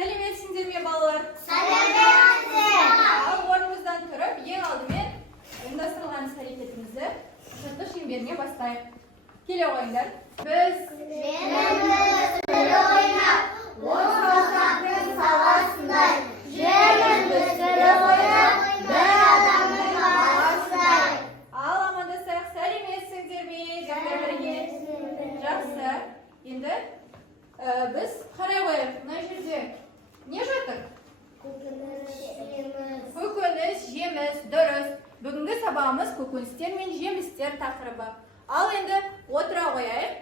Сәлеметсіңдер ме балалар? Сәлеметсіз. Орнымыздан тұрып, ең алдымен ұйымдастырылған іс-әрекетімізді жаттық шеңберіне бастайық. Келе қойыңдар. Біз Жеміміз бір ойнап, он саусақтың саласындай. Жеміміз бір ойнап, бір адамның баласындай. ал амандасайық. Сәлеметсіңдер ме? Жақтар жақсы. Енді біз қарай қояйық. Мына жерде не жатыр? Көкөніс, жеміс, дұрыс. Бүгінгі сабағымыз көкөністер мен жемістер тақырыбы. Ал енді отыра қояйық.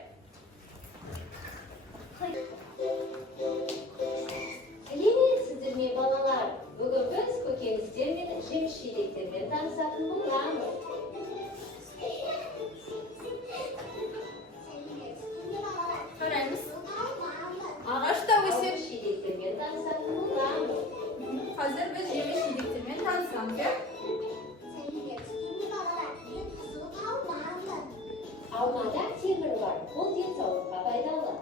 Сәлеметсіздер ме балалар? Бүгін біз көкөністер мен жеміс жидектермен танысатын боламыз. Қараймыз. Ағашта өсіп, Жеміс жидектермен танысатын боламыз. қазір біз жеміс жидектермен танысамыз. Алмада темір бар, бұл денсаулыққа пайдалы.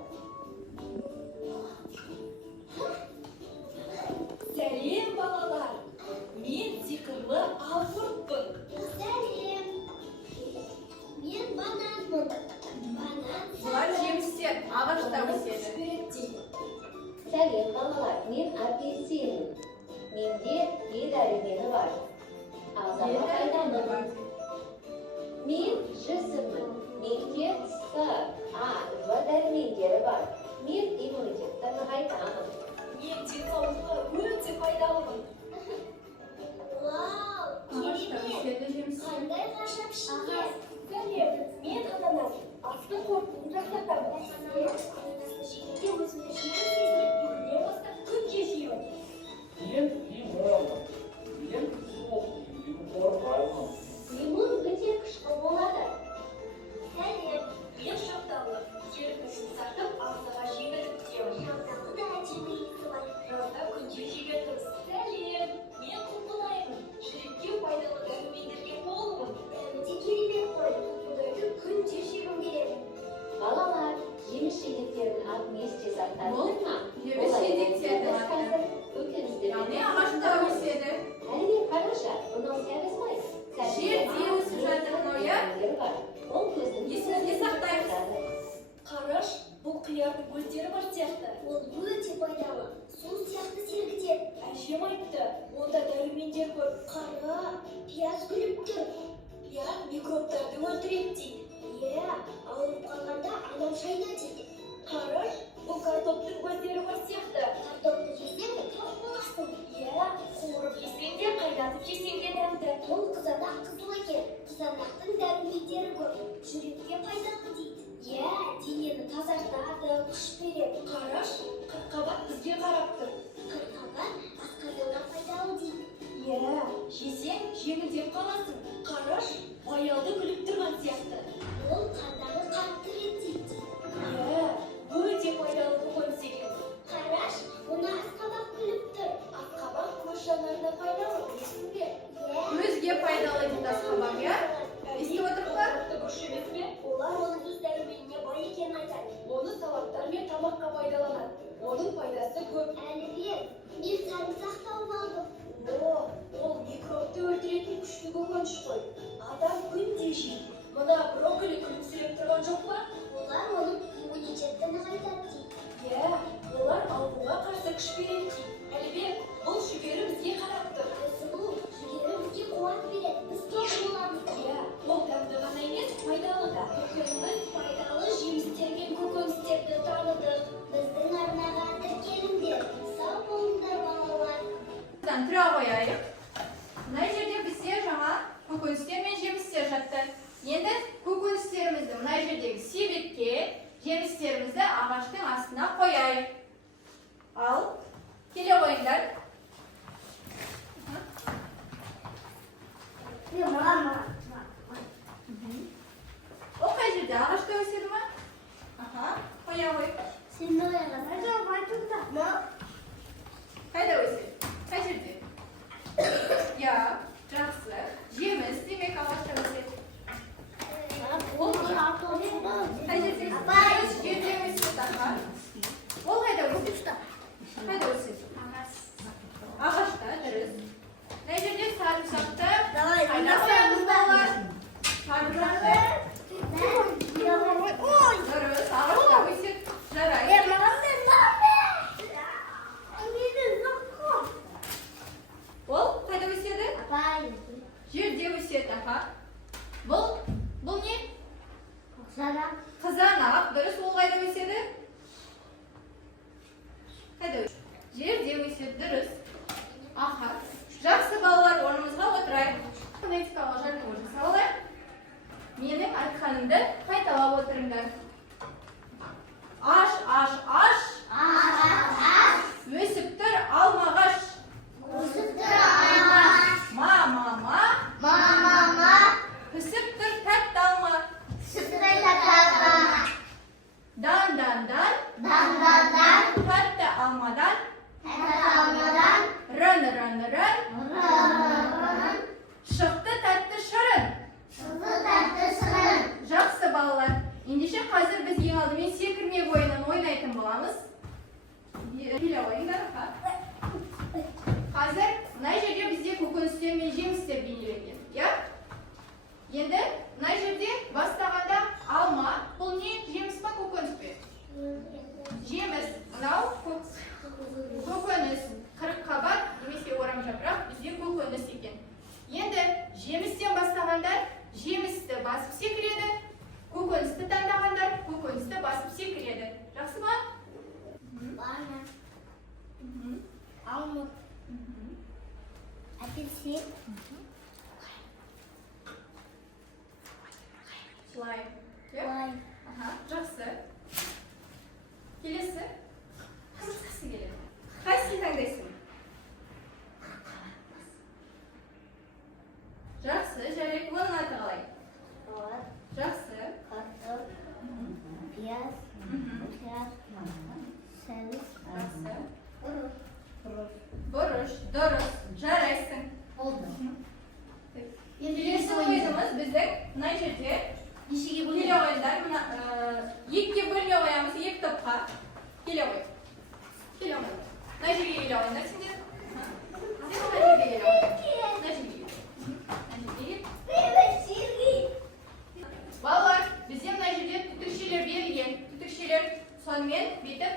Сәлем балалар, мен сиқырлы алфұртпын. Сәлем. Мен бананмын. Бұлар жемістер, ағашта өседі. Сәлем балалар, мен апельсинмін. Менде Е дәрумені бар. Ағзаға пайдалы. Мен жүзіммін. Менде С, А, В дәрумендері бар. Мен иммунитетті нығайтамын. Мен денсаулыққа өте пайдалымын. Вау, Ағашта өседі жемістер. қандай ғажап шие. Сәлем, мен ананас. Астың қорытуын жасатамын. Жегенде өзімді жиі сезінемін. Бүгіннен бастап күнге жеймін. Лимон өте қышқыл болады. Сәлем. Мен шапталы. Терінің сақтап, ағзаға жеңілдік беремін. Шапталы да әдемі иісі бар. Жазда күнге жегеніміз. Сәлем, мен құлпынаймын. Жүрекке пайдалы дәрумендерге молмын. Өте керемет қой. Бұларды күнде жегім келеді. Балалар, жеміс жидектердің атын есте сақтадыңыз ма? Жеміс жидектердің аты. Яғни ағашта өседі. Әлде қараша, бұның сәбіз ғой. Жерде өсіп жатыр мынау, иә? Ол көздің Есіңізге сақтаймыз. Қараш, бұл қиярдың көздері бар сияқты. Ол өте пайдалы. Су сияқты сергітеді. Әжем айтты, онда дәрумендер көп. Қарға, пияз күліп тұр. Пияз микробтарды өлтіреді дейді. Иә, ауырып қалғанда анау шайна дейді. Қараш, бұл картоптың көздері бар сияқты. Картопты жесең тоқ боласың. Иә, қуырып жесең де қайнатып жесең де дәмді. Ол қызанақ қызыл екен. Қызанақтың дәрумендері көп. Жүрекке пайдалы дейді. Иә, денені тазартады, күш береді. Қараш, қырыққабат бізге қарап тұр. Қырқабат асқазанға пайдалы дейді. Иә, жесең жеңілдеп қаласың. Қараш, баялды күліп тұрған сияқты. Ол қандағы қантты реттейді. Иә, өте пайдалы көкөніс екен. Қараш, оны асқабақ күліп тұр. Аққабақ көз жанарына пайдалы, білесің бе? Иә. Көзге пайдалы дейді асқабақ, иә? Естіп отырсыз ба? Дұрыс емес пе? Олар оның өз дәруменіне бай екенін айтады. Оны салаттар мен тамаққа пайдаланады. Оның пайдасы көп. Әлібек, мен сарымсақ тауып алдым. Ол микробты өлтіретін күшті көкөніс қой. Адам күнде жейді. Мына брокколи күлімсіреп тұрған жоқ па? Олар оның иммунитетті нығайтады дейді. Иә, олар ауруға қарсы күш береді дейді. Әлібек, бұл жүгері бізге қарап тұр. Сұлу, жүгері бізге қуат береді. Біз тоқ боламыз. Иә, ол дәмді ғана емес, пайдалы да. Біз пайдалы жемістер мен көкөністерді таныдық. Біздің арнаға тіркеліңдер. Сау болыңдар балалар. Тұра қояйық. Мына жерде бізде жаңа көкөністер мен жемістер жатты. Енді көкөністерімізді мына жердегі себетке, жемістерімізді ағаштың астына қояйық. Ал, келе қойыңдар. Ол қай жерде? Ағашта өседі ма? Аха, қоя қой. Сен не ойлағансың? Қайда өседі? Қай жерде? Я, жақсы. Жеміс демек ағашта өседі. Қай жерде? Апай! Жерде өседі, аха. Ол қайда өседі? Қайда өседі? Dürüst. Aha. Жақсы балалар, орнымызға отырайық. Фонетикалық жаттығу жасалайық. Менің айтқанымды қайталап отырыңдар. Аш, аш, аш. Өсіп тұр алмағаш. Ма, ма, ма. Пісіп тұр тәтті алма. Дан, тәтті алмадан. Рын. Шықты тәтті шырын. Жақсы балалар. Ендеше қазір біз ең алдымен секірмек ойынын ойнайтын боламыз. Келе ойыңдар. Қазір мына жерде бізде көкөністер мен жемістер бейнеленген. Енді мына жерде бастағанда алма. Бұл не? Жеміс па, көкөніс пе? Жеміс. Мынау көкөніс. Қырыққабат немесе орамжапырақ бізде көкөніс екен. Енді жемістен бастағандар жемісті басып секіреді. Көкөністі таңдағандар көкөністі басып секіреді. Жақсы ма? Алмұрт. Апельсин. Лайм. Лайм. Жақсы. Келесі. Қайсысы келеді? Қайсысын таңдайсың? Жақсы. Жарек, оның аты қалай? Жақсы. Картоп. Пияз. Сәліс. Жақсы. Бұрыш. Дұрыс. Жарайсың. Келесі ойынымыз біздің мына жерде келе ойындар. Екіге бөліне қоямыз, екі топқа. Келе ой. Мына жерге келе ойындар сендер. Мына жерге келе ойындар. Балалар, бізде мына жерде түтікшелер берілген. Түтікшелер сонымен бүйтіп.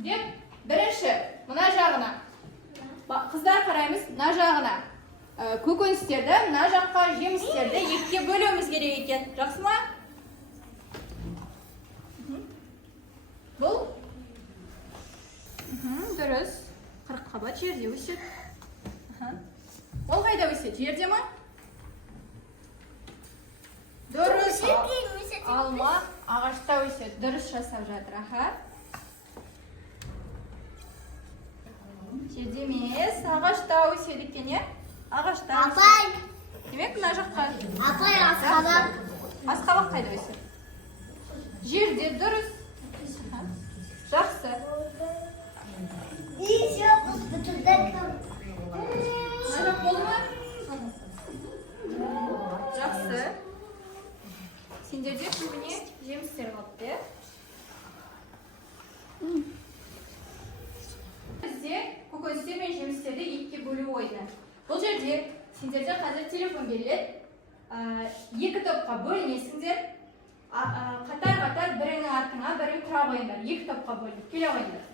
Деп, бірінші мына жағына. Қыздар қараймыз, мына жағына. Көкөністерді, мына жаққа жемістерді екіге бөлуіміз керек екен. Жақсы ма? Бұл? Дұрыс. Қырыққабат жерде өседі. Ол қайда өседі? Жерде ма? Дұрыс. Алма ағашта өседі. Дұрыс жасап жатыр. Жерде емес, ағашта өседі екен, е? Ағашта. Апай. Демек, мына жаққа. Апай, асқабақ. Асқабақ қайда өседі? Жерде дұрыс. Жақсы. Мына жақ болды ма? Жақсы. Сендерде көбіне жемістер қалыпты, е? Бізде көкөністер мен жемістерді екіге бөлу ойыны. Бұл жерде сендерде қазір телефон беріледі. Екі топқа бөлінесіңдер. Қатар-қатар бірінің артыңа бірін тұра қойыңдар. Екі топқа бөлініп келе қойыңдар.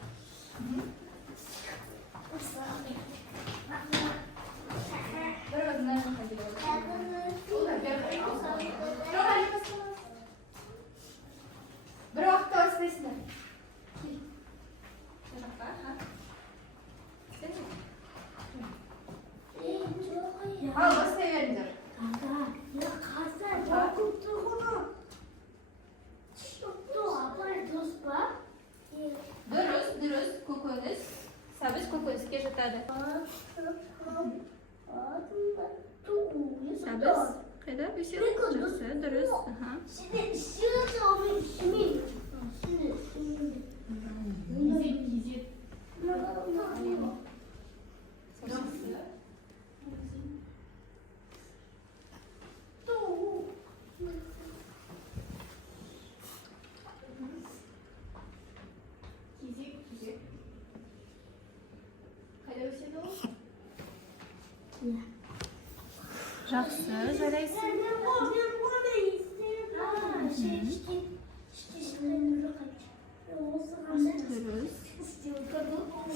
Бір өзіне жаққа келе қойыңдар. Бір уақытта бастайсыңдар. Ал, бастай беріңдер. Дұрыс, көкөніс. Сәбіз көкөніске жатады. Сәбіз қайда өседі? Жақсы, дұрыс. Кезет. Жақсы. Кезек. Қайда өседі ол? Жақсы, жарайсың.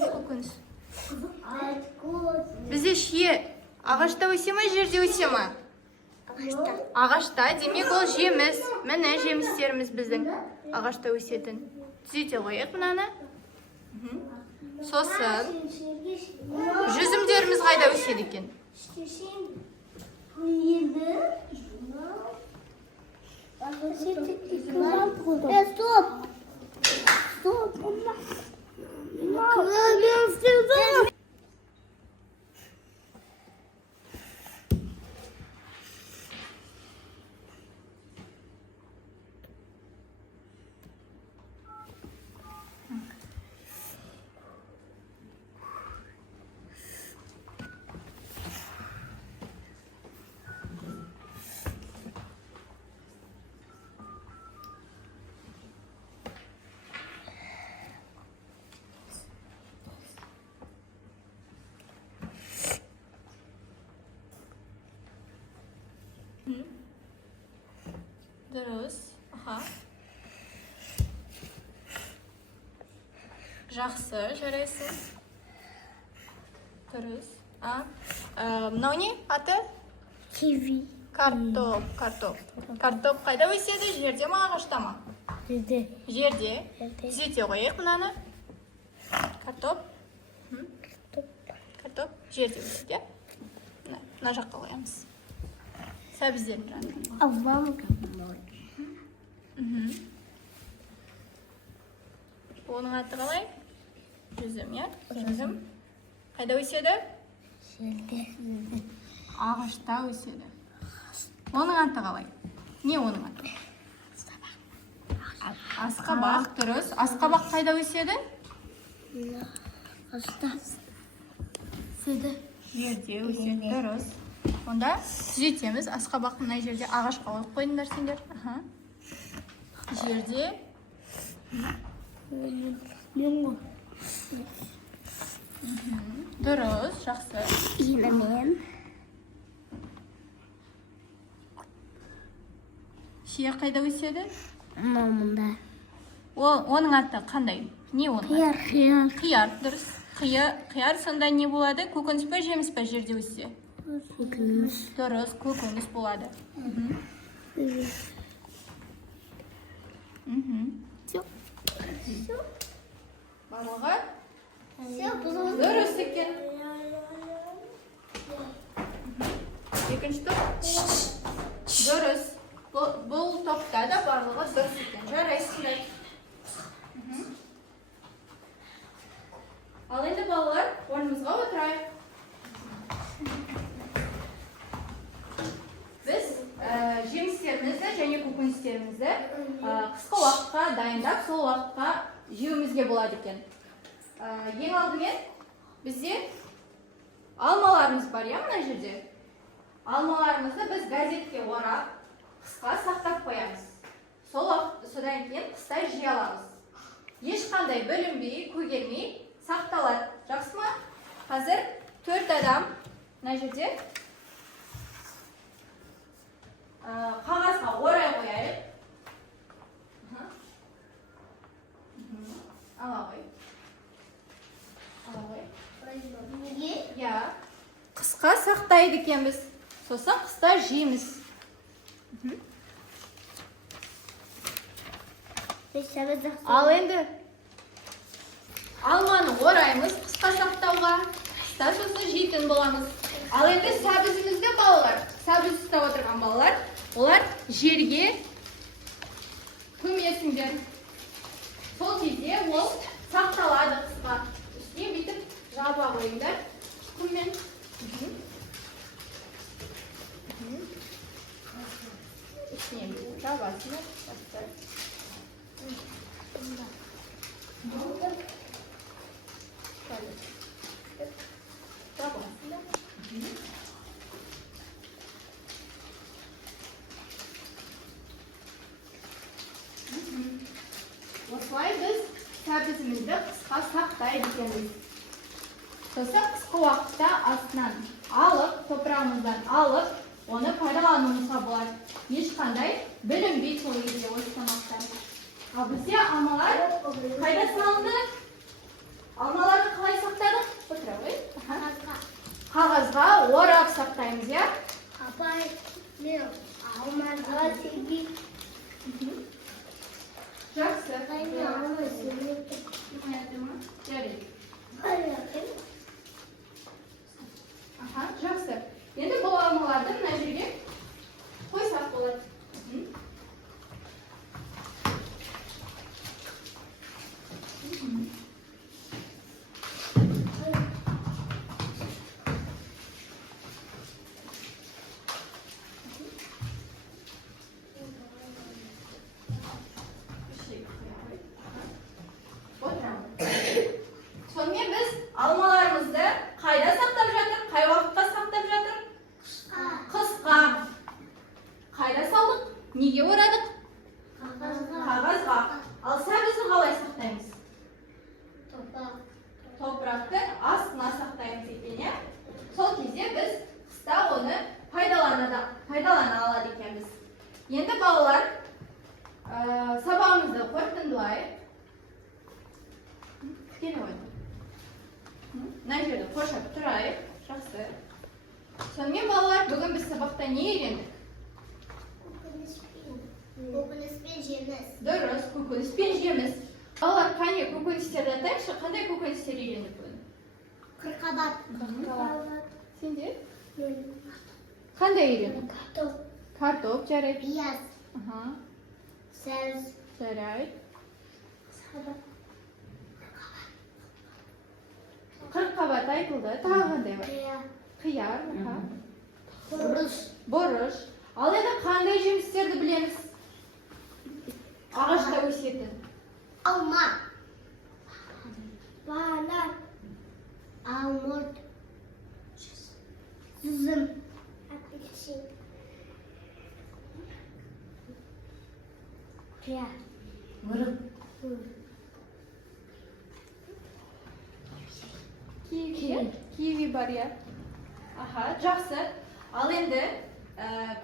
Көкөніс. Бізде шие ағашта өсе ме, жерде өсе ме? Ағашта, демек ол жеміс. Міне жемістеріміз біздің ағашта өсетін. Түзете қояйық мынаны. So'sin. Жүзімдеріміз қайда өседі екен? Стоп! Стоп! Дұрыс. Аха. Жақсы, жарайсың. Дұрыс. Мынау не? Аты? Киви. Картоп. Картоп қайда өседі? Жерде ма, ағашта ма? Жерде. Жерде. Түзете қояйық мынаны. Картоп. Картоп жерде өседі, иә? Мына жаққа қоямыз. Сәбіздерін жатыр. Абам. Оның аты қалай? Жүзім, иә? Жүзім. Қайда өседі? Жерде. Ағашта өседі. Оның аты қалай? Не оның аты? Асқабақ, дұрыс. Асқабақ қайда өседі? Аста. Седі. Жерде өседі, дұрыс. Онда түзетеміз. Асқабақ мына жерде ағашқа қойып қойыңдар сендер. Жерде. Дұрыс, жақсы. Иінімен. Шия қайда өседі? Мұнда. Оның аты қандай? Не оның аты? Қияр. Қияр, дұрыс. Қияр сонда не болады? Көкөніс пе, жеміс пе жерде өссе? Көкөніс. Дұрыс, көкөніс болады. Барлығы? Дұрыс екен. Екінші топ? Дұрыс. Бұл топта да барлығы дұрыс екен. Жарайсыңдар. Ал енді балалар, орнымызға отырайық. Біз жемістерімізді және көкөністерімізді қысқы уақытқа дайындап, сол уақытқа жеуімізге болады екен. Ең алдымен бізде алмаларымыз бар, иә, мына жерде. Алмаларымызды біз газетке орап, қысқа сақтап қоямыз. Содан кейін қыста жей аламыз. Ешқандай бүлінбей, көгермей сақталады. Жақсы ма? Қазір 4 адам мына жерде қағазға орай қояйық. Ала қой. Неге? Иә. Қысқа сақтайды екенбіз. Сосын қыста жейміз. Ал енді алманы ораймыз қысқа сақтауға. Қыста сосын жейтін боламыз. Ал енді сәбізімізді балалар, сәбіз ұстап отырған балалар, олар жерге көмесіңдер. Сол кезде ол сақталады қысқа. Үстіне бүйтіп жаба қойыңдар. Күммен. Үстіне бүйтіп жабасыңдар. Осылай біз сәбізімізді қысқа сақтайды екенбіз. Сосын қысқы уақытта астынан алып, топырағымыздан алып, оны пайдалануымызға болады. Ешқандай бүлінбей сол кезде осы тамақтар. Ал бізде алмалар қайда салынды? Алмаларды қалай сақтадық? Отыра ғой. Қағазға орап сақтаймыз, иә? Апай, мен алмаға сегіз. Жақсы. Anne ama seni Yıkayatırma. Жарайды. Hayatım. Аха, жақсы. Енді бұл алмаларды мына жерге қойсақ болады. Сонымен біз алмаларымызды қайда сақтап жатыр? Қай уақытқа сақтап жатыр? Қысқа. Қайда салдық? Неге орадық? Қағазға. Ал сәбізді қалай сақтаймыз? Топырақтың астына сақтаймыз екен, иә? Сол кезде біз қыста оны пайдалана алады екенбіз. Енді балалар, сабағымызды қорытындылайық. Келе ойын. Мына жерді қоршап тұрайық. Жақсы. Сонымен балалар, бүгін біз сабақта не үйрендік? Көкөніс пен жеміс. Дұрыс, көкөніс пен жеміс. Балалар, қане көкөністерді айтайықшы, қандай көкөністер үйрендік бүгін? Қырқабат. Сенде? Қандай үйрендің? Картоп. Картоп, жарайды. Пияз. Аха, Сәз. жарайды. Сабат. Қырыққабат айтылды. Тағы қандай бар? Қияр, аха. Бұрыш. Бұрыш. Ал енді қандай жемістерді білеміз? Ағашта өсетін. Алма. Банан. Алмұрт. Üzüm. Apelsin. Kıyar. Mırık. Киви бар, иә. Аха, жақсы. Ал енді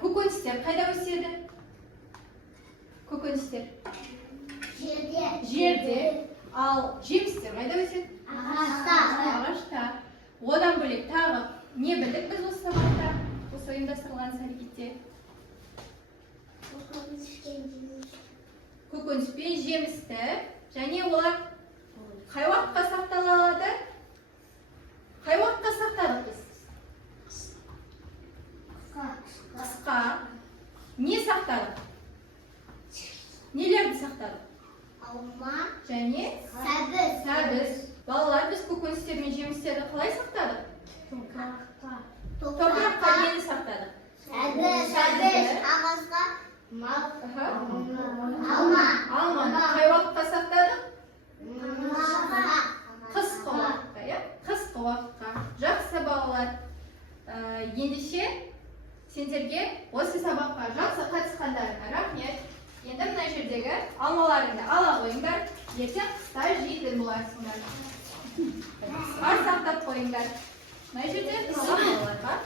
көкөністер қайда өседі? Көкөністер жерде. Ал жемістер қайда өседі? Ағашта. Одан бөлек тағы не білдік біз осы сабақта? Осы ұйымдастырылған іс-әрекетте? Көкөніс пен жемісті және олар қай уақытқа сақтала алады? Қай уақытқа сақтадық біз? Қысқа. Не сақтадық? Нелерді сақтадық? Алма. Және сәбіз. Балалар, біз көкөністер мен жемістерді қалай сақтадық? Топыраққа нені сақтадық? Сәбіз. Ағашқа. Алманы қай уақытқа сақтадық? Қысқы уақытқа, иә? Қысқы уақытқа. Жақсы балалар. Ендеше сендерге осы сабаққа жақсы қатысқандарыңа рахмет. Енді мына жердегі алмаларыңды ала қойыңдар. Ертең қыста жейтін боларсыңдар. Бар сақтап қойыңдар. Мына жерде алмалар бар.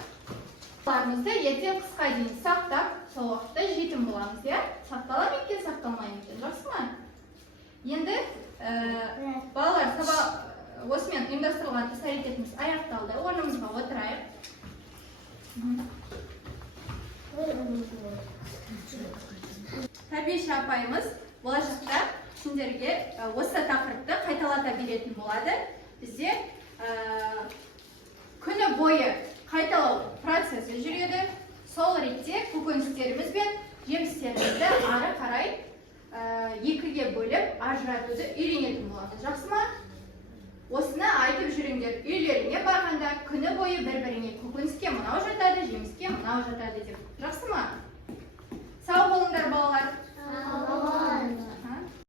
Алмаларымызды ертең қысқа дейін сақтап, сол уақытта жейтін боламыз, иә? Сақтала ма екен, сақталмай ма екен, жақсы ма? Енді балалар, осымен ұйымдастырылған іс-әрекетіміз аяқталды. Орнымызға отырайық. Тәрбиеші апайымыз болашақта сендерге осы тақырыпты қайталата беретін болады. Бізде күні бойы қайталау процесі жүреді. Сол ретте көкөністеріміз бен жемістерімізді ары қарай екіге бөліп ажыратуды үйренетін болады. Жақсы ма? Осыны айтып жүріңдер. Үйлеріне барғанда күні бойы бір-біріне көкөніске мынау жатады, жеміске мынау жатады деп. Жақсы ма?